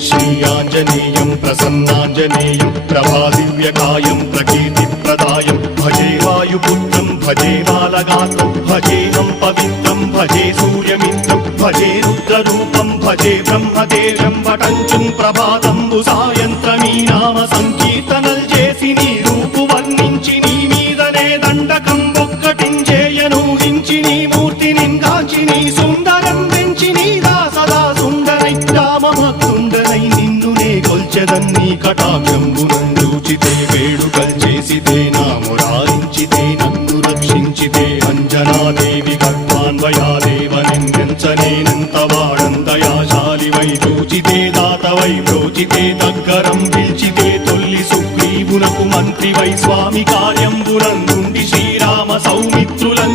श्रीयाञ्जनेयं प्रसन्नाञ्जनेयं प्रभादिव्यकायं प्रकीर्तिप्रदायं भजे वायुपुत्रं भजे बालगात्रं भजेऽहं पवित्रं भजे सूर्यमित्रं भजे रुद्ररूपं भजे ब्रह्मदेव्यं वटञ्चुं ప్రభాతంబు సాయంత్రమీ నామ సంకీర్తనల్ చేసి నీ రూపు వర్ణించి నీ మీదనే దండకం ఒక్కటించేయనూహించి నీ మూర్తి నిందాచి నీ సుందరం పెంచి నీ దాసదా సుందరై రామభక్తుండనై నిన్నునే కొల్చెదన్నీ కటాక్షంబునందూచితే వేడుకల్ చేసితే నా మురారించితే నన్ను రక్షించితే అంజనాదేవి గర్భాన్వయాదేవ నిందించనేనంత వాడంతయాశాలివై చూచితే దాతవై బ్రోచితే దగ్గరం పిలిచితే తొల్లి సుగ్రీవునకు మంత్రివై స్వామి కార్యంబునందుండి శ్రీరామ సౌమిత్రులం